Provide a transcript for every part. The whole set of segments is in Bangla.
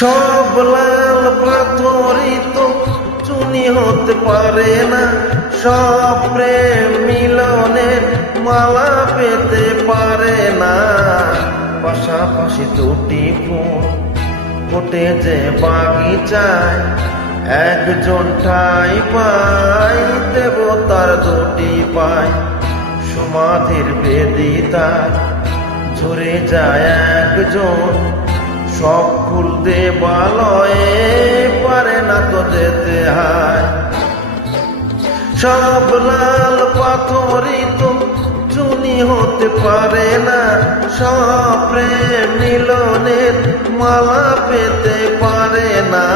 সব লাল পাথরই তো চুনি হতে পারে না। সব প্রেম মিলনের মালা পেতে পারে না। পাশাপাশি দুটি ফুল ফোটে যে বাগিচায়, একজন ঠাই পাই দেবতার দুটি পায়। সমাধির বেদিতায় ঝরে যায় একজন সব ফুল দেবালয়ে পারে না তো যেতে হয়। সব লাল পাথরই তো চুনি হতে পারে না। সব প্রেম মিলনের মালা পেতে পারে না।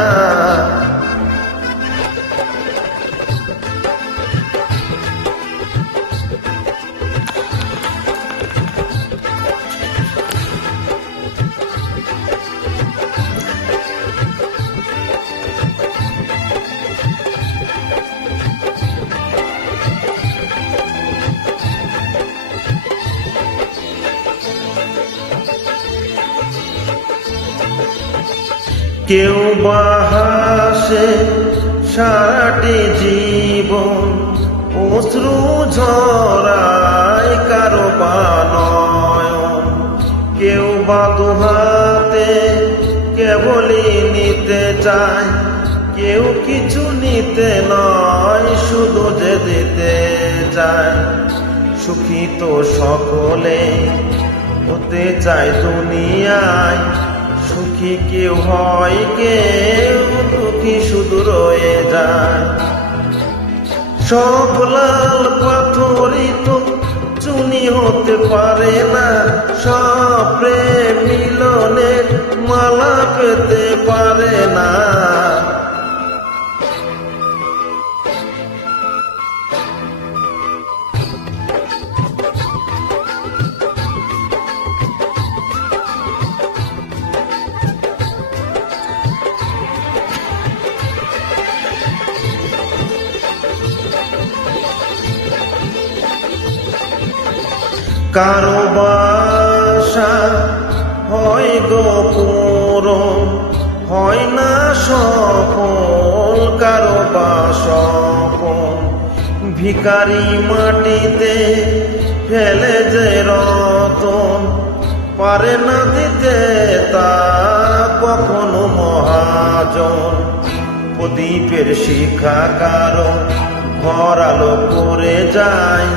কেউ বাহাসে সারাটি জীবন, অশ্রু ঝরায় কারও বা নয়ন। কেউ বা দুহাতে কেবলই নিতে চায়, কেউ কিছু নিতে নয়, শুধু যে দিতে চায়। সুখী তো সকলে হতে চায় দুনিয়ায় সুখী কেউ হয়, কেউ দুঃখী শুধু রয়ে যায়। সব লাল পাথরই তো চুনি হতে পারে না। সব প্রেম মিলনের মালা পেতে পারে না কারও বাসা হয় গোপুর হয় না সফল, কারও বা সফল ভিকারি মাটিতে ফেলে যে রতন, পারে না দিতে তা কখনো মহাজন। প্রদীপের শিখা কারও ঘর আলো করে যায়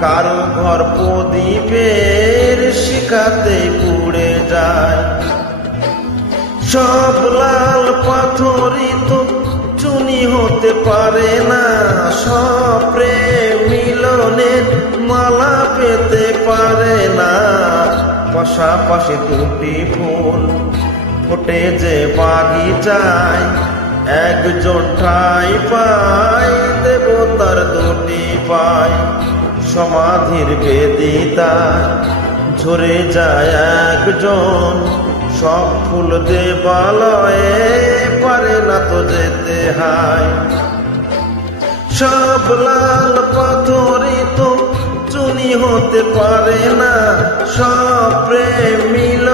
কারও ঘর প্রদীপের শিখাতে পুড়ে যায়। সব লাল পাথরই তো চুনি হতে পারে না। সব প্রেম মিলনের মালা পেতে পারে না। পাশাপাশি দুটি ফুল ফোটে যে বাগিচায়। একজন ঠাই পায়, দেবতার দুটি পায়। সমাধির বেদিতা, ঝরে যায় একজন। সব ফুল দেবালয়ে পারে না তো যেতে হয়। সব লাল পাথরই তো চুনি হতে পারে না। সব প্রেম মিল